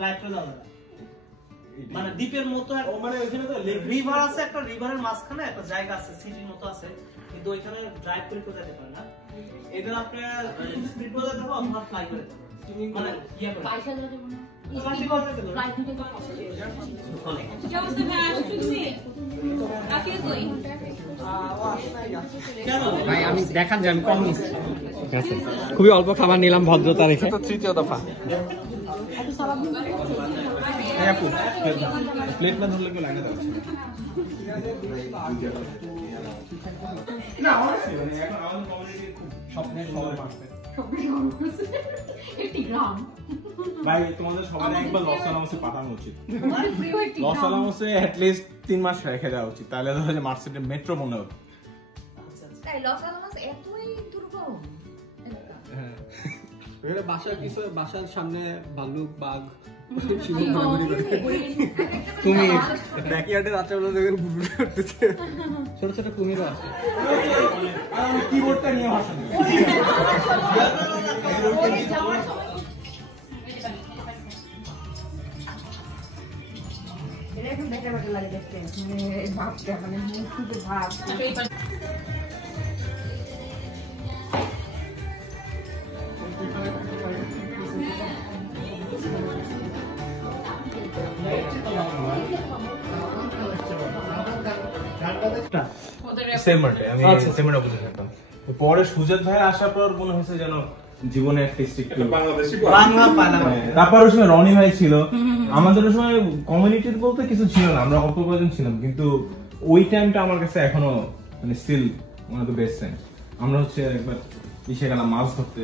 drive করে যাওয়া যাবে মানে দ্বীপের মতো মানে ওইখানে তো রিভার আছে একটা রিভারের মাঝখানে একটা জায়গা আছে সিটির মতো আছে কিন্তু ওইখানে ড্রাইভ করে কোথাও যেতে পারে না এদের আপনার স্পিড বোটে যাবো অথবা ফ্লাই করে যাবো মানে ইয়া করে পয়সা দেওয়া যাবে না ফ্লাই করতে দেবো ফ্লাই দিতে তো কি অবস্থা ভাই আসছো তুমি আকে কই ভাই আমি দেখান যে আমি কম নিচ্ছি ঠিক আছে খুবই অল্প খাবার নিলাম ভদ্রতা রেখে তো তৃতীয় দফা একটু সালাদ দিন হ্যাঁ আপু প্লেট না ধরলে কেউ লাইনে দাঁড়াচ্ছে না অনেস্টলি মানে এখন আমাদের কমিউনিটির খুব স্বপ্নের সবার পাশে একটি গ্রাম ভাই তোমাদের সবার একবার লস আলামসে পাঠানো উচিত লস আলামসে অ্যাট লিস্ট 3 মাস রেখে দেওয়া উচিত তাহলে ধরো যে মার্কেটে মেট্রো মনে হবে তাই লস আলামস এতই দুর্গম হ্যাঁ এখানে বাসার কিছু বাসার সামনে ভাল্লুক বাঘ তুমি ব্যাকইয়ার্ডে রাত্রেবেলা দেখেন ঘুরঘুর করতেছে ছোট ছোট কুমিরও আছে কিবোর্ডটা নিয়ে ভাষণ এটা এখন দেখা লাগে দেখতে মানে ভাবটা মানে মুখে ভাব পরে সুজাত ভাই আসার পর মনে হয়েছে যেন জীবনে তারপর ওই সময় রনি ভাই ছিল আমাদের ওই সময় কমিউনিটির বলতে কিছু ছিল না আমরা অল্প কয়েকজন ছিলাম কিন্তু ওই টাইমটা আমার কাছে এখনো মানে still one of the best time আমরা হচ্ছে একবার ইসে গেলাম মাছ ধরতে